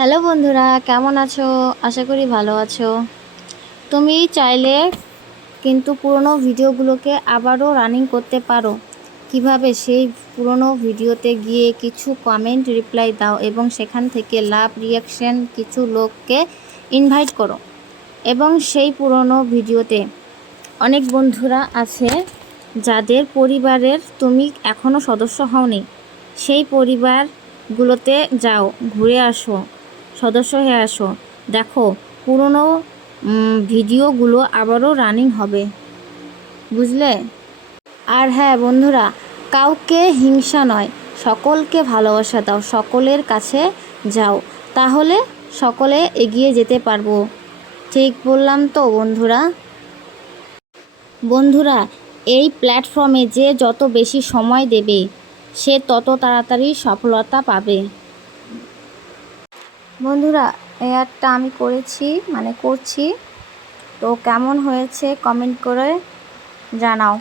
Hello বন্ধুরা, কেমন আছো? আশা করি ভালো আছো। তুমি চাইলে কিন্তু পুরনো ভিডিওগুলোকে আবারও রানিং করতে পারো। কিভাবে? সেই পুরনো ভিডিওতে গিয়ে কিছু কমেন্ট রিপ্লাই দাও এবং সেখান থেকে লাভ রিয়াকশন কিছু লোককে ইনভাইট করো। এবং সেই পুরনো ভিডিওতে অনেক বন্ধুরা আছে যাদের পরিবারের তুমি এখনও সদস্য হওনি, সেই পরিবারগুলোতে যাও, ঘুরে আসো, সদস্য হয়ে আসো। দেখো, পুরনো ভিডিওগুলো আবারও রানিং হবে, বুঝলে? আর হ্যাঁ বন্ধুরা, কাউকে হিংসা নয়, সকলকে ভালোবাসা দাও, সকলের কাছে যাও, তাহলে সকলে এগিয়ে যেতে পারবো। ঠিক বললাম তো বন্ধুরা? বন্ধুরা, এই প্ল্যাটফর্মে যে যত বেশি সময় দেবে সে তত তাড়াতাড়ি সফলতা পাবে। বন্ধুরা, এই একটা আমি করছি, তো কেমন হয়েছে কমেন্ট করে জানাও।